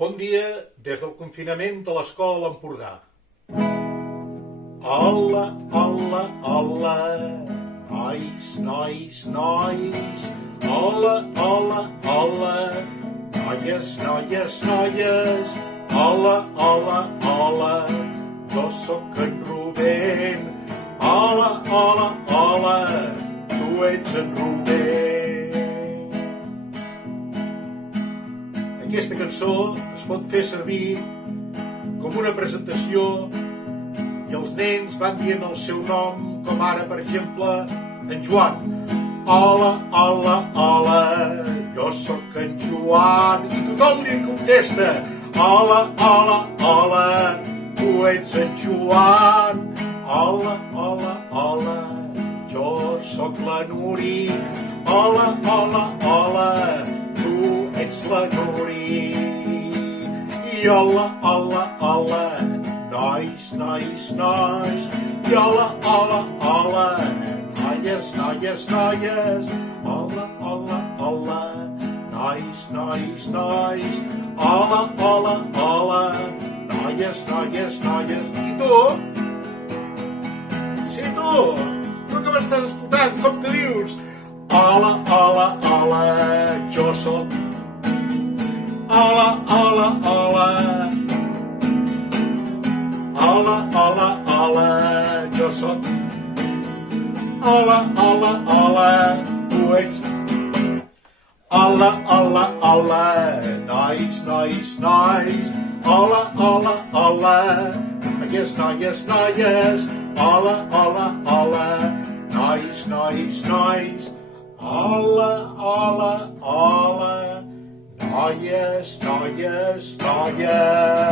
Bon dia des del confinament de l'escola a l'Empordà. Hola, hola, hola, nois, nois, nois. Hola, hola, hola, noies, noies, noies. Hola, hola, hola, jo sóc en Rubén. Hola, hola, hola, tu ets en Rubén. Aquesta cançó es pot fer servir com una presentació i els nens van dient el seu nom, com ara, per exemple, en Joan. Hola, hola, hola, jo sóc en Joan. I tothom li contesta, hola, hola, hola, tu ets en Joan. Hola, hola, hola, jo sóc la Nuri. Hola, hola, hola, tu ets la Nuri. I hola, hola, hola, nois, nois, nois. I hola, hola, hola, noies, noies, noies. Hola, hola, hola, nois, nois, nois. Hola, hola, hola, noies, noies, noies. I tu? Sí, tu que m'estàs escoltant, com te dius? Hola, hola, hola, jo sóc. Hola, hola, hola. Hola, hola, hola, jo sóc. Hola, hola, hola, tu ets. Hola, hola, hola, nois, nois, nois. Hola, hola, hola, noies, noies, noies. Hola, hola, hola, nois, nois, nois. Hola, hola, hola, noies, noies, noies.